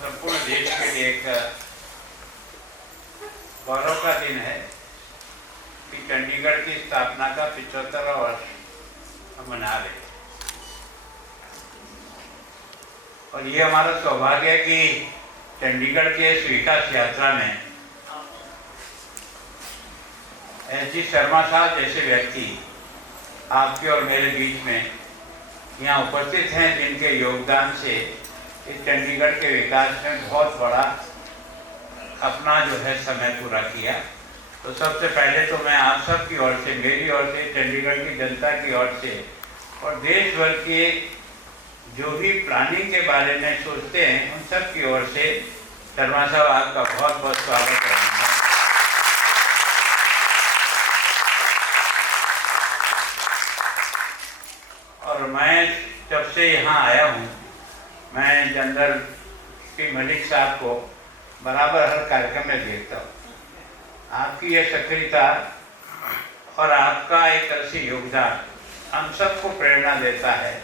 संपूर्ण देश के लिए एक गौरव का दिन है कि चंडीगढ़ की स्थापना का 75वां वर्ष हम मना रहे हैं। और ये हमारा सौभाग्य है कि चंडीगढ़ के इस विकास यात्रा में एस.जी. शर्मा साहब जैसे व्यक्ति आपके और मेरे बीच में यहाँ उपस्थित हैं, जिनके योगदान से इस चंडीगढ़ के विकास में बहुत बड़ा अपना जो है समय पूरा किया। तो सबसे पहले तो मैं आप सब की ओर से, मेरी ओर से, चंडीगढ़ की जनता की ओर से और देश भर के जो भी प्लानिंग के बारे में सोचते हैं उन सब की ओर से शर्मा साहब आपका बहुत बहुत स्वागत है। और मैं जब से यहाँ आया हूँ, मैं जनरल पी मलिक साहब को बराबर हर कार्यक्रम में देखता हूँ। आपकी यह सक्रियता और आपका एक तरह से योगदान हम सबको प्रेरणा देता है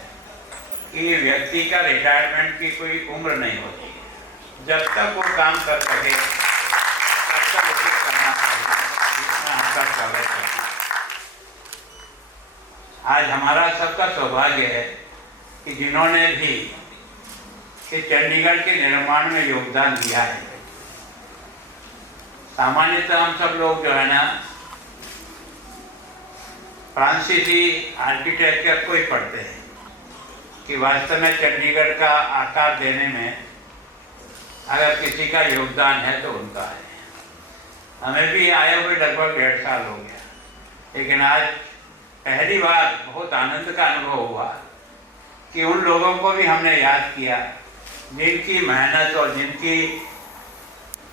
कि व्यक्ति का रिटायरमेंट की कोई उम्र नहीं होती। जब तक वो काम कर सके तब तक उसे करना चाहिए। इसमें आपका स्वागत है। आज हमारा सबका सौभाग्य है कि जिन्होंने भी कि चंडीगढ़ के निर्माण में योगदान दिया है। सामान्यतः हम सब लोग जो है ना फ्रांसीसी आर्किटेक्चर को ही पढ़ते हैं कि वास्तव में चंडीगढ़ का आकार देने में अगर किसी का योगदान है तो उनका है। हमें भी आए हुए लगभग 1.5 साल हो गया, लेकिन आज पहली बार बहुत आनंद का अनुभव हुआ कि उन लोगों को भी हमने याद किया जिनकी मेहनत और जिनकी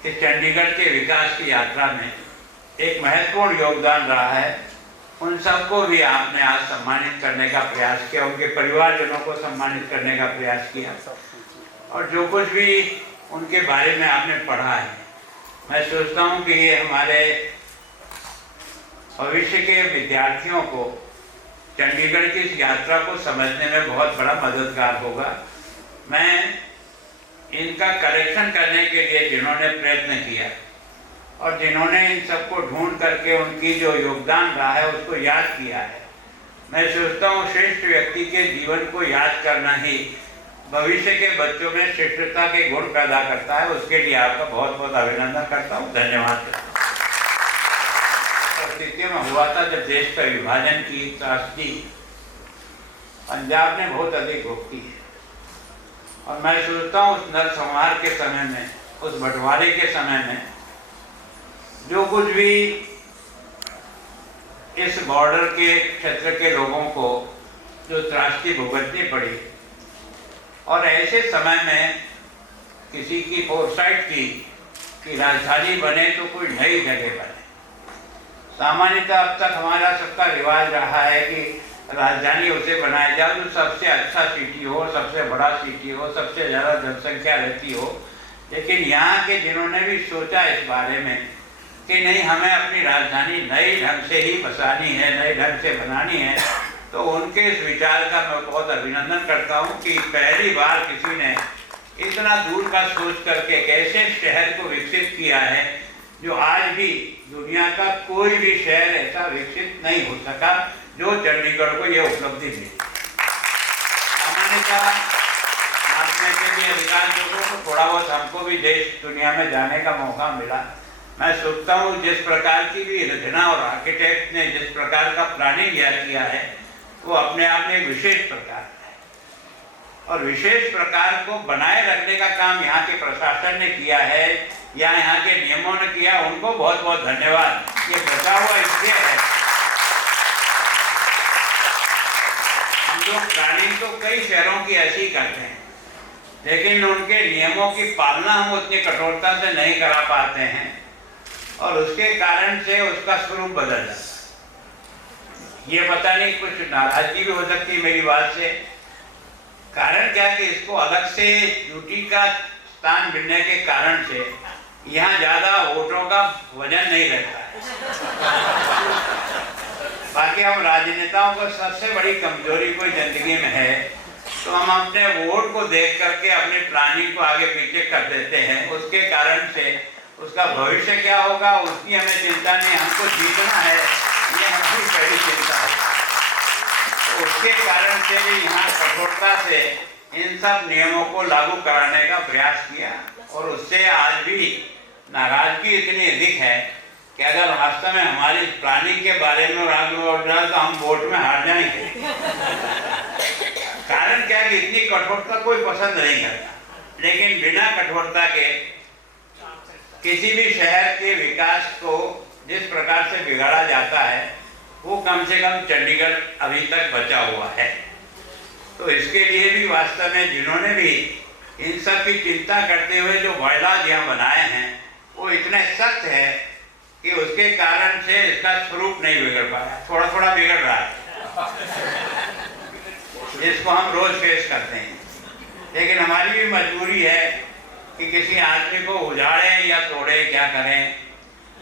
इस चंडीगढ़ के विकास की यात्रा में एक महत्वपूर्ण योगदान रहा है। उन सबको भी आपने आज सम्मानित करने का प्रयास किया, उनके परिवारजनों को सम्मानित करने का प्रयास किया और जो कुछ भी उनके बारे में आपने पढ़ा है, मैं सोचता हूँ कि ये हमारे भविष्य के विद्यार्थियों को चंडीगढ़ की इस यात्रा को समझने में बहुत बड़ा मददगार होगा। मैं इनका कलेक्शन करने के लिए जिन्होंने प्रयत्न किया और जिन्होंने इन सबको ढूंढ करके उनकी जो योगदान रहा है उसको याद किया है, मैं सोचता हूँ श्रेष्ठ व्यक्ति के जीवन को याद करना ही भविष्य के बच्चों में श्रेष्ठता के गुण पैदा करता है। उसके लिए आपका बहुत बहुत अभिनंदन करता हूँ, धन्यवाद। परिस्थितियों में हुआ था जब देश का विभाजन की त्रासदी पंजाब ने बहुत अधिक भुगती है और मैं सोचता हूँ उस नरसंहार के समय में, उस बंटवारे के समय में जो कुछ भी इस बॉर्डर के क्षेत्र के लोगों को जो त्रासदी भुगतनी पड़ी और ऐसे समय में किसी की फोरसाइट थी कि राजधानी बने तो कोई नई जगह बने। सामान्यतः अब तक हमारा सबका रिवाज रहा है कि राजधानी उसे बनाया जाए जो सबसे अच्छा सिटी हो, सबसे बड़ा सिटी हो, सबसे ज़्यादा जनसंख्या रहती हो। लेकिन यहाँ के जिन्होंने भी सोचा इस बारे में कि नहीं, हमें अपनी राजधानी नए ढंग से ही बसानी है, नए ढंग से बनानी है, तो उनके इस विचार का मैं बहुत अभिनंदन करता हूँ कि पहली बार किसी ने इतना दूर का सोच करके एक ऐसे शहर को विकसित किया है जो आज भी दुनिया का कोई भी शहर ऐसा विकसित नहीं हो सका जो चंडीगढ़ को यह उपलब्धि मिली। सामान्यतः नाचने के लिए अधिकांश लोगों को थोड़ा बहुत हमको भी देश दुनिया में जाने का मौका मिला। मैं सोचता हूँ जिस प्रकार की भी रचना और आर्किटेक्ट ने जिस प्रकार का प्लानिंग किया है वो अपने आप में एक विशेष प्रकार है और विशेष प्रकार को बनाए रखने का काम यहाँ के प्रशासन ने किया है या यहाँ के नियमों ने किया, उनको बहुत बहुत धन्यवाद। ये बचा हुआ इसलिए है, हम लोग प्लानिंग तो कई शहरों की ऐसी करते हैं लेकिन उनके नियमों की पालना हम उतनी कठोरता से नहीं करा पाते हैं और उसके कारण से उसका स्वरूप बदल जाता है। ये पता नहीं, कुछ नाराजगी भी हो सकती है मेरी बात से। कारण क्या कि इसको अलग से ड्यूटी का स्थान मिलने के कारण से यहाँ ज़्यादा वोटों का वजन नहीं रहता है। बाकी हम राजनेताओं को सबसे बड़ी कमजोरी कोई जिंदगी में है तो हम अपने वोट को देख करके अपनी प्लानिंग को आगे पीछे कर देते हैं। उसके कारण से उसका भविष्य क्या होगा उसकी हमें चिंता नहीं, हमको जीतना है, ये हमारी पहली चिंता है। तो उसके कारण से यहाँ कठोरता से इन सब नियमों को लागू कराने का प्रयास किया और उससे आज भी नाराजगी इतनी अधिक है कि अगर वास्तव में हमारी प्लानिंग के बारे में तो हम वोट में हार जाएंगे। कारण क्या है कि इतनी कठोरता कोई पसंद नहीं करता, लेकिन बिना कठोरता के किसी भी शहर के विकास को जिस प्रकार से बिगाड़ा जाता है वो कम से कम चंडीगढ़ अभी तक बचा हुआ है। तो इसके लिए भी वास्तव में जिन्होंने भी इन सब की चिंता करते हुए जो बायलॉज यहाँ बनाए हैं वो इतने सख्त है कि उसके कारण से इसका स्वरूप नहीं बिगड़ पा रहा है, थोड़ा थोड़ा बिगड़ रहा है, जिसको हम रोज फेस करते हैं। लेकिन हमारी भी मजबूरी है कि किसी आदमी को उजाड़ें या तोड़े क्या करें,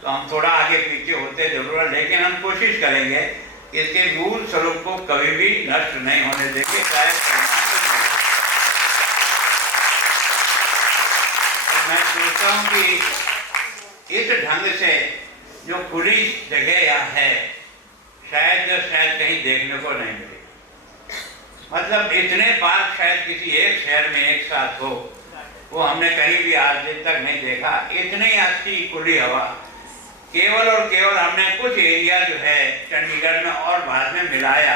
तो हम थोड़ा आगे पीछे होते जरूर है, लेकिन हम कोशिश करेंगे कि इसके मूल स्वरूप को कभी भी नष्ट नहीं होने देंगे, चाहे मैं सोचता हूँ कि इस ढंग से जो खुली जगह यहाँ है शायद कहीं देखने को नहीं मिले। मतलब इतने पार्क शायद किसी एक शहर में एक साथ हो, वो हमने कहीं भी आज दिन तक नहीं देखा। इतनी अच्छी खुली हवा केवल और केवल हमने कुछ एरिया जो है चंडीगढ़ में और बाद में मिलाया,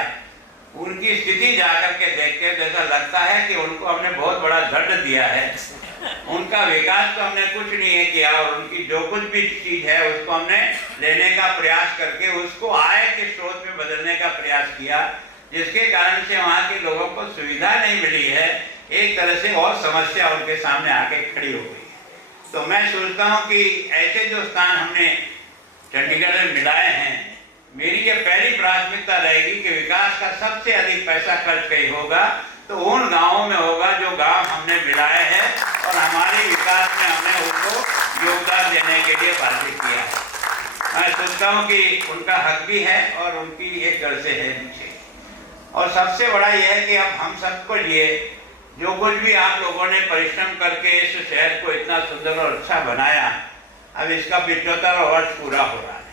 उनकी स्थिति जाकर के देख के जैसा लगता है कि उनको हमने बहुत बड़ा दंड दिया है। उनका विकास तो हमने कुछ नहीं है किया और उनकी जो कुछ भी चीज है उसको हमने लेने का प्रयास करके उसको आय के स्रोत में बदलने का प्रयास किया, जिसके कारण से वहाँ के लोगों को सुविधा नहीं मिली है, एक तरह से और समस्या उनके सामने आके खड़ी हो गई है। तो मैं सोचता हूँ कि ऐसे जो स्थान हमने चंडीगढ़ में मिलाए हैं, मेरी ये पहली प्राथमिकता रहेगी कि विकास का सबसे अधिक पैसा खर्च कहीं होगा तो उन गांवों में होगा जो गांव हमने मिलाए हैं और हमारे विकास में हमने उनको योगदान देने के लिए बातचीत किया है। मैं सोचता हूँ कि उनका हक भी है और उनकी एक तरह से है नीचे। और सबसे बड़ा यह है कि अब हम सबको लिए जो कुछ भी आप लोगों ने परिश्रम करके इस शहर को इतना सुंदर और अच्छा बनाया, अब इसका 75वां वर्ष पूरा हो रहा है।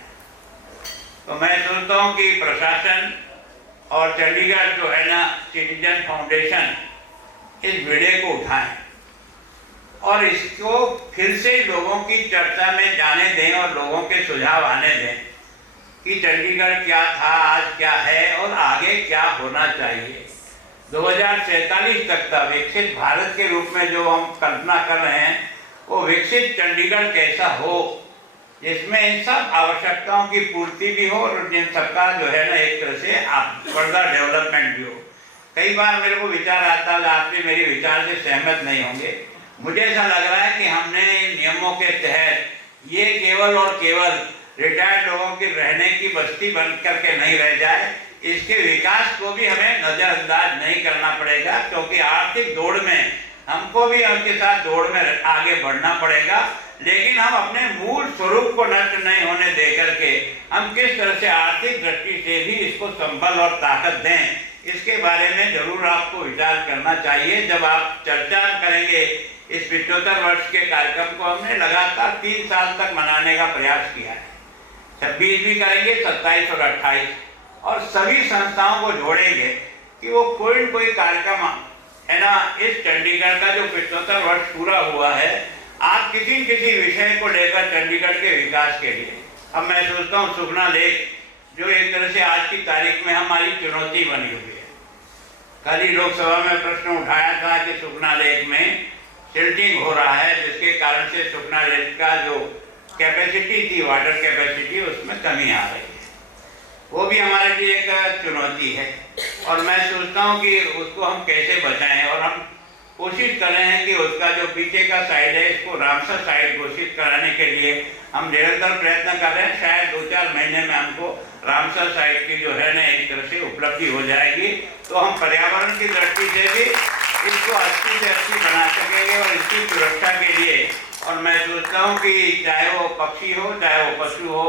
तो मैं सोचता हूँ कि प्रशासन और चंडीगढ़ जो है ना सिटीजन फाउंडेशन इस वीडियो को उठाएं और इसको फिर से लोगों की चर्चा में जाने दें और लोगों के सुझाव आने दें कि चंडीगढ़ क्या था, आज क्या है और आगे क्या होना चाहिए। 2047 तक का विकसित भारत के रूप में जो हम कल्पना कर रहे हैं वो विकसित चंडीगढ़ कैसा हो, जिसमें इन सब आवश्यकताओं की पूर्ति भी हो और इन सबका जो है ना एक तरह से फर्दर डेवलपमेंट भी हो। कई बार मेरे को विचार आता है, आप भी मेरे विचार से सहमत नहीं होंगे, मुझे ऐसा लग रहा है कि हमने नियमों के तहत ये केवल और केवल रिटायर्ड लोगों की रहने की बस्ती बन करके नहीं रह जाए, इसके विकास को भी हमें नजरअंदाज नहीं करना पड़ेगा, क्योंकि आर्थिक दौड़ में हमको भी उनके साथ दौड़ में आगे बढ़ना पड़ेगा। लेकिन हम अपने मूल स्वरूप को नष्ट नहीं होने दे करके हम किस तरह से आर्थिक दृष्टि से भी इसको संबल और ताकत दें, इसके बारे में जरूर आपको विचार करना चाहिए। जब आप चर्चा करेंगे इस 75 वर्ष के कार्यक्रम को हमने लगातार 3 साल तक मनाने का प्रयास किया है, 26 भी करेंगे, 27 और 28, और सभी संस्थाओं को जोड़ेंगे कि वो कोई न कोई कार्यक्रम है ना इस चंडीगढ़ का जो 75 वर्ष पूरा हुआ है, आप किसी न किसी विषय को लेकर चंडीगढ़ के विकास के लिए। अब मैं सोचता हूँ सुखना लेक जो एक तरह से आज की तारीख में हमारी चुनौती बनी हुई है। कल ही लोकसभा में प्रश्न उठाया था कि सुखना लेक में सिल्टिंग हो रहा है, जिसके कारण से सुखना लेक का जो कैपेसिटी थी, वाटर कैपेसिटी, उसमें कमी आ रही है। वो भी हमारे लिए एक चुनौती है और मैं सोचता हूँ कि उसको हम कैसे बचाएं, और हम कोशिश कर रहे हैं कि उसका जो पीछे का साइड है इसको रामसर साइड घोषित कराने के लिए हम निरंतर प्रयत्न कर रहे हैं। शायद 2-4 महीने में हमको रामसर साइड की जो है ना एक तरह से उपलब्धि हो जाएगी, तो हम पर्यावरण की दृष्टि से भी इसको अच्छी से अच्छी बना सकेंगे और इसकी सुरक्षा के लिए। और मैं सोचता हूँ कि चाहे वो पक्षी हो, चाहे वो पशु हो,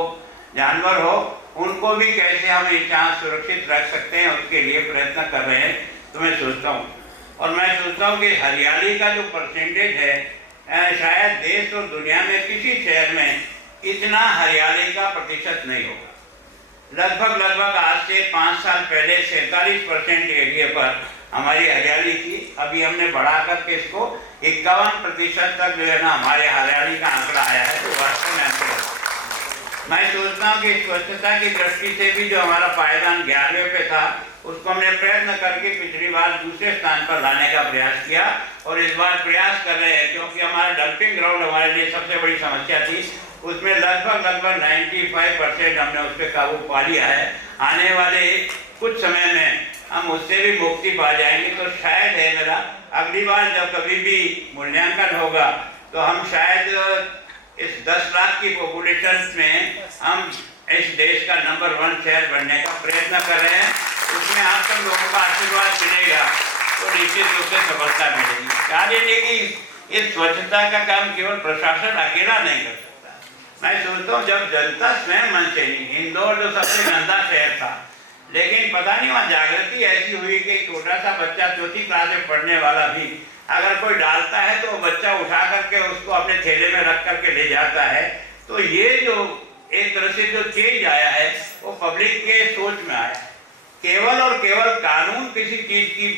जानवर हो, उनको भी कैसे हम यहाँ सुरक्षित रख सकते हैं उसके लिए प्रयत्न कर रहे हैं। तो मैं सोचता हूँ और मैं सोचता हूँ कि हरियाली का जो परसेंटेज है शायद देश और दुनिया में किसी शहर में इतना हरियाली का प्रतिशत नहीं होगा। लगभग आज से 5 साल पहले 47% एरिया पर हमारी हरियाली थी। अभी हमने बढ़ा करके इसको 51% तक जो है ना हमारे हरियाली का आंकड़ा आया है। तो वास्तव में मैं सोचता हूँ कि स्वच्छता की दृष्टि से भी जो हमारा पायदान 11वें पे था, उसको हमने प्रयत्न करके पिछली बार दूसरे स्थान पर लाने का प्रयास किया और इस बार प्रयास कर रहे हैं, क्योंकि हमारा डंपिंग ग्राउंड हमारे लिए सबसे बड़ी समस्या थी। उसमें लगभग 95% हमने उस पर काबू पा लिया है। आने वाले कुछ समय में हम उससे भी मुक्ति पा जाएंगे। तो शायद है मेरा अगली बार जब कभी भी मूल्यांकन होगा तो हम शायद इस 10 लाख की पॉपुलेशन में हम इस देश का नंबर 1 शहर बनने का प्रयत्न कर रहे हैं। उसमें आप सब लोगों का आशीर्वाद मिलेगा तो निश्चित रूप से सफलता मिलेगी। कार्य लेकिन इस स्वच्छता का काम केवल प्रशासन अकेला नहीं कर सकता। मैं सोचता हूँ जब जनता स्वयं मन से नहीं, इंदौर जो सबसे गंदा शहर था, लेकिन पता नहीं वहाँ जागृति ऐसी हुई कि छोटा सा बच्चा 4th क्लास में पढ़ने वाला भी अगर कोई डालता है तो बच्चा उठा करके उसको अपने थैले में रख करके ले जाता है। तो ये जो एक तरह से जो चेंज आया है वो पब्लिक के सोच में आया है। केवल और केवल कानून किसी चीज की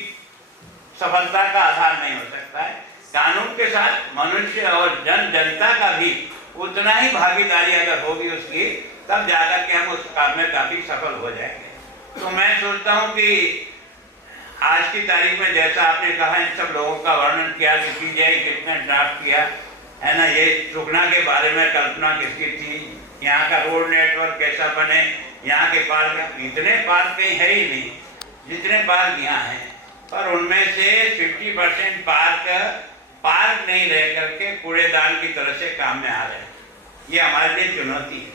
सफलता का आधार नहीं हो सकता है। कानून के साथ मनुष्य और जनता का भी उतना ही भागीदारी अगर होगी उसकी, तब जाकर के हम उस काम में काफी सफल हो जाएंगे। तो मैं सोचता हूँ कि आज की तारीख में जैसा आपने कहा इन सब लोगों का वर्णन किया कि सीजीआई किसने ड्राफ्ट किया है ना, ये सुखना के बारे में कल्पना किसकी थी, यहाँ का रोड नेटवर्क कैसा बने, यहाँ के पार्क, इतने पार्क कहीं है ही नहीं जितने पार्क यहाँ हैं, पर उनमें से 50% पार्क नहीं रह करके कूड़ेदान की तरह से काम में आ रहे हैं। ये हमारे लिए चुनौती है।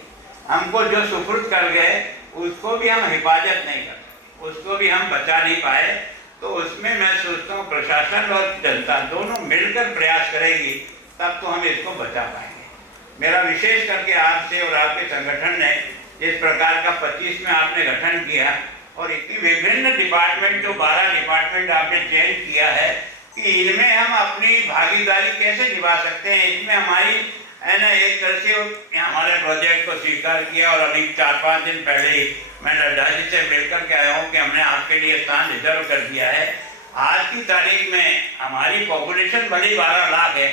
हमको जो सुपुर्द कर गए उसको भी हम हिफाजत नहीं कर, उसको भी हम बचा नहीं पाए। तो उसमें मैं सोचता हूँ प्रशासन और जनता दोनों मिलकर प्रयास करेगी तब तो हम इसको बचा पाएंगे। मेरा विशेष करके आपसे और आपके संगठन ने इस प्रकार का 25 में आपने गठन किया और इतनी विभिन्न डिपार्टमेंट, जो 12 डिपार्टमेंट आपने चेंज किया है, कि इनमें हम अपनी भागीदारी कैसे निभा सकते हैं। इसमें हमारी है ना एक तरह से हमारे प्रोजेक्ट को स्वीकार किया और अभी 4-5 दिन पहले ही मैं नड्डा जी से मिलकर के आया हूँ कि हमने आपके लिए स्थान रिजर्व कर दिया है। आज की तारीख में हमारी पॉपुलेशन भले 12 लाख है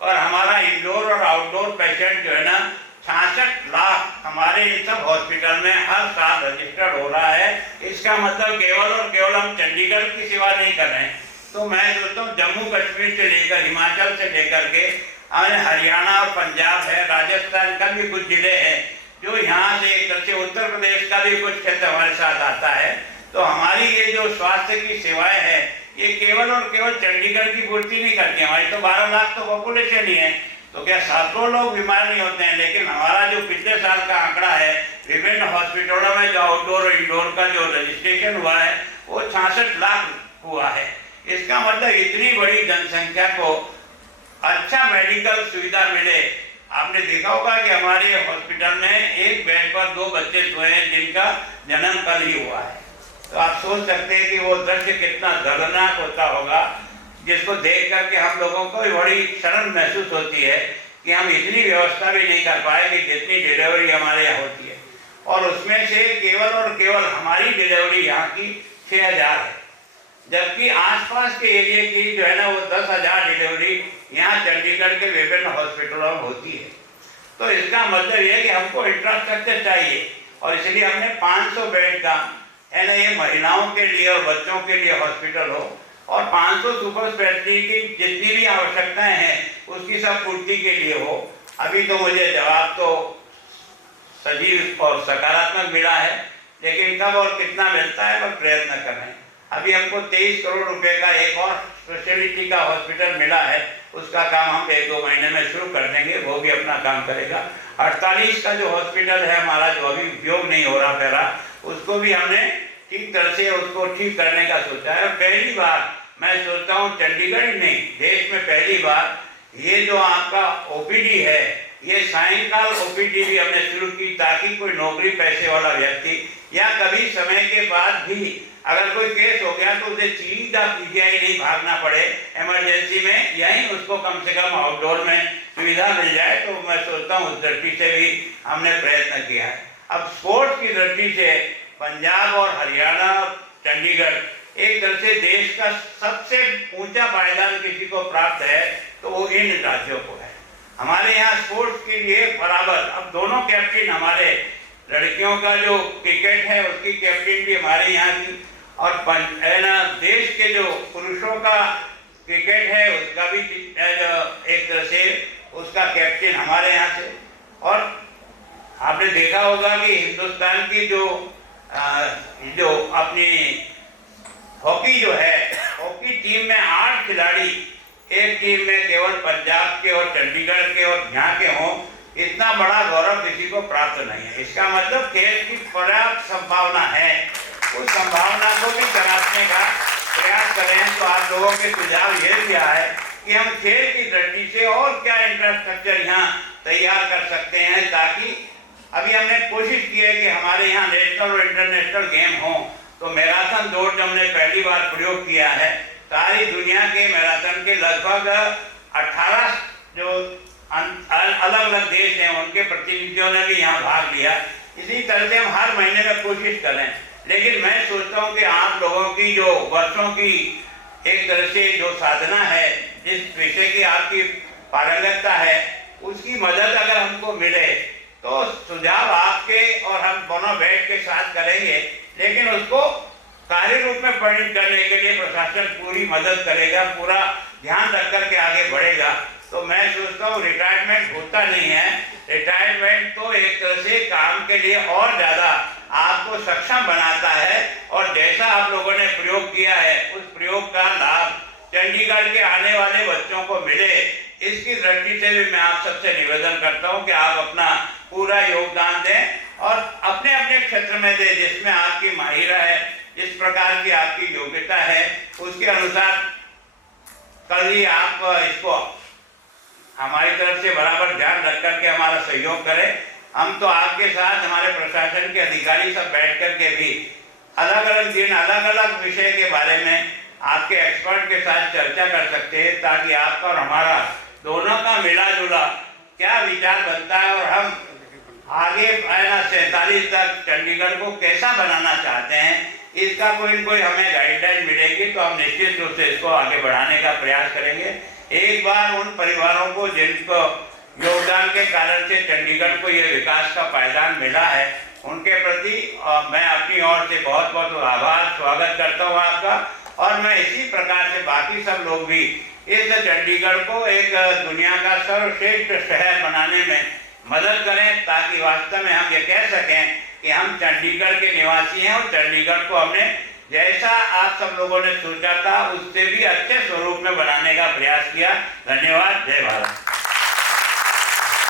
और हमारा इंडोर और आउटडोर पेशेंट जो है ना 66 लाख हमारे इन सब हॉस्पिटल में हर साल रजिस्टर्ड हो रहा है। इसका मतलब केवल और केवल हम चंडीगढ़ की सेवा नहीं कर रहे हैं। तो मैं सोचता हूँ जम्मू कश्मीर से लेकर हिमाचल से लेकर के हरियाणा और पंजाब है, राजस्थान का भी कुछ जिले हैं जो यहाँ से एक तरह से उत्तर प्रदेश का भी कुछ क्षेत्र हमारे साथ आता है। तो हमारी ये जो स्वास्थ्य की सेवाएं हैं ये केवल और केवल चंडीगढ़ की पूर्ति नहीं करती। हमारी तो 12 लाख तो पॉपुलेशन ही है, तो क्या सातों लोग बीमार नहीं होते हैं। लेकिन हमारा जो पिछले साल का आंकड़ा है विभिन्न हॉस्पिटलों में जो आउटडोर और इंडोर का जो रजिस्ट्रेशन हुआ है वो 66 लाख हुआ है। इसका मतलब इतनी बड़ी जनसंख्या को अच्छा मेडिकल सुविधा मिले। आपने देखा होगा कि हमारे हॉस्पिटल में एक बेड पर 2 बच्चे सोए हैं जिनका जन्म कल ही हुआ है। तो आप सोच सकते हैं कि वो दृश्य कितना दर्दनाक होता होगा, जिसको देख करके हम लोगों को बड़ी शर्म महसूस होती है कि हम इतनी व्यवस्था भी नहीं कर पाए कि जितनी डिलीवरी हमारे यहाँ होती है। और उसमें से केवल और केवल हमारी डिलीवरी यहाँ की 6000 है, जबकि आसपास के एरिया की जो है ना वो 10,000 डिलीवरी यहाँ चंडीगढ़ के विभिन्न हॉस्पिटलों में होती है। तो इसका मतलब ये है कि हमको इंफ्रास्ट्रक्चर चाहिए और इसलिए हमने 500 बेड का है ना ये महिलाओं के लिए और बच्चों के लिए हॉस्पिटल हो और 500 सुपर स्पेशलिटी की जितनी भी आवश्यकताएं हैं उसकी सब पूर्ति के लिए हो। अभी तो मुझे जवाब तो सजीव और सकारात्मक मिला है, लेकिन कब और कितना मिलता है पर प्रयत्न कर रहे हैं। अभी हमको 23 करोड़ रुपए का एक और स्पेशलिटी का हॉस्पिटल मिला है, उसका काम हम 1-2 महीने में शुरू कर देंगे, वो भी अपना काम करेगा। 48 का जो हॉस्पिटल है हमारा जो अभी उपयोग नहीं हो रहा पहला, उसको भी हमने ठीक तरह से उसको ठीक करने का सोचा है। और पहली बार मैं सोचता हूँ चंडीगढ़ ही नहीं देश में पहली बार ये जो आपका ओपीडी है ये सायंकाल ओपीडी भी हमने शुरू की, ताकि कोई नौकरी पैसे वाला व्यक्ति या कभी समय के बाद भी अगर कोई केस हो गया तो उसे सीधा पीजीआई नहीं भागना पड़े, इमरजेंसी में यहीं उसको कम से कम आउटडोर में सुविधा मिल जाए। तो मैं सोचता हूँ उस दृष्टि से भी हमने प्रयत्न किया है। अब स्पोर्ट्स की दृष्टि से पंजाब और हरियाणा, चंडीगढ़ एक तरह से देश का सबसे ऊंचा पायदान किसी को प्राप्त है तो वो इन राज्यों को है। हमारे यहाँ स्पोर्ट्स के लिए बराबर अब दोनों कैप्टन हमारे, लड़कियों का जो क्रिकेट है उसकी कैप्टन भी हमारे यहाँ की, और देश के जो पुरुषों का क्रिकेट है उसका भी एक तरह से उसका कैप्टन हमारे यहाँ से। और आपने देखा होगा कि हिंदुस्तान की जो अपनी हॉकी जो है, हॉकी टीम में 8 खिलाड़ी एक टीम में केवल पंजाब के और चंडीगढ़ के और यहाँ के हों, इतना बड़ा गौरव किसी को प्राप्त नहीं है। इसका मतलब खेल की पर्याप्त संभावना है, उस संभावना को भी तराशने का प्रयास करें। तो आप लोगों के सुझाव ये दिया है कि हम खेल की दृष्टि से और क्या इंफ्रास्ट्रक्चर यहाँ तैयार कर सकते हैं, ताकि अभी हमने कोशिश की है कि हमारे यहाँ नेशनल और इंटरनेशनल गेम हों। तो मैराथन दौड़ जो हमने पहली बार प्रयोग किया है, सारी दुनिया के मैराथन के लगभग 18 जो अलग अलग देश हैं उनके प्रतिनिधियों ने भी यहाँ भाग लिया। इसी तरह से हम हर महीने में कोशिश करें। लेकिन मैं सोचता हूँ कि आप लोगों की जो वर्षों की एक तरह से जो साधना है, जिस विषय की आपकी पारंगतता है, उसकी मदद अगर हमको मिले तो सुझाव आपके और हम दोनों बैठ के साथ करेंगे। लेकिन उसको कार्य रूप में परिणत करने के लिए प्रशासन पूरी मदद करेगा, पूरा ध्यान रख करके आगे बढ़ेगा। तो मैं सोचता हूँ रिटायरमेंट होता नहीं है, रिटायरमेंट तो एक तरह से काम के लिए और ज़्यादा आपको सक्षम बनाता है। और जैसा आप लोगों ने प्रयोग किया है, उस प्रयोग का लाभ चंडीगढ़ के आने वाले बच्चों को मिले, इसकी दृष्टि से भी मैं आप सबसे निवेदन करता हूं कि आप अपना पूरा योगदान दें और अपने अपने क्षेत्र में दें, जिसमें आपकी माहिरा है, जिस प्रकार की आपकी योग्यता है, उसके अनुसार कल ही आप इसको हमारी तरफ से बराबर ध्यान रख करके हमारा सहयोग करें। हम तो आपके साथ हमारे प्रशासन के अधिकारी सब बैठ करके भी अलग अलग दिन अलग अलग विषय के बारे में आपके एक्सपर्ट के साथ चर्चा कर सकते हैं, ताकि आपका और हमारा दोनों का मिला जुला क्या विचार बनता है और हम आगे 47 तक चंडीगढ़ को कैसा बनाना चाहते हैं, इसका कोई न कोई हमें गाइडलाइन मिलेगी तो हम निश्चित रूप से इसको आगे बढ़ाने का प्रयास करेंगे। एक बार उन परिवारों को जिनको योगदान के कारण से चंडीगढ़ को ये विकास का पायदान मिला है, उनके प्रति मैं अपनी ओर से बहुत बहुत आभार स्वागत करता हूँ आपका। और मैं इसी प्रकार से बाकी सब लोग भी इस चंडीगढ़ को एक दुनिया का सर्वश्रेष्ठ शहर बनाने में मदद करें, ताकि वास्तव में हम ये कह सकें कि हम चंडीगढ़ के निवासी हैं और चंडीगढ़ को हमने जैसा आप सब लोगों ने सोचा था उससे भी अच्छे स्वरूप में बनाने का प्रयास किया। धन्यवाद। जय भारत।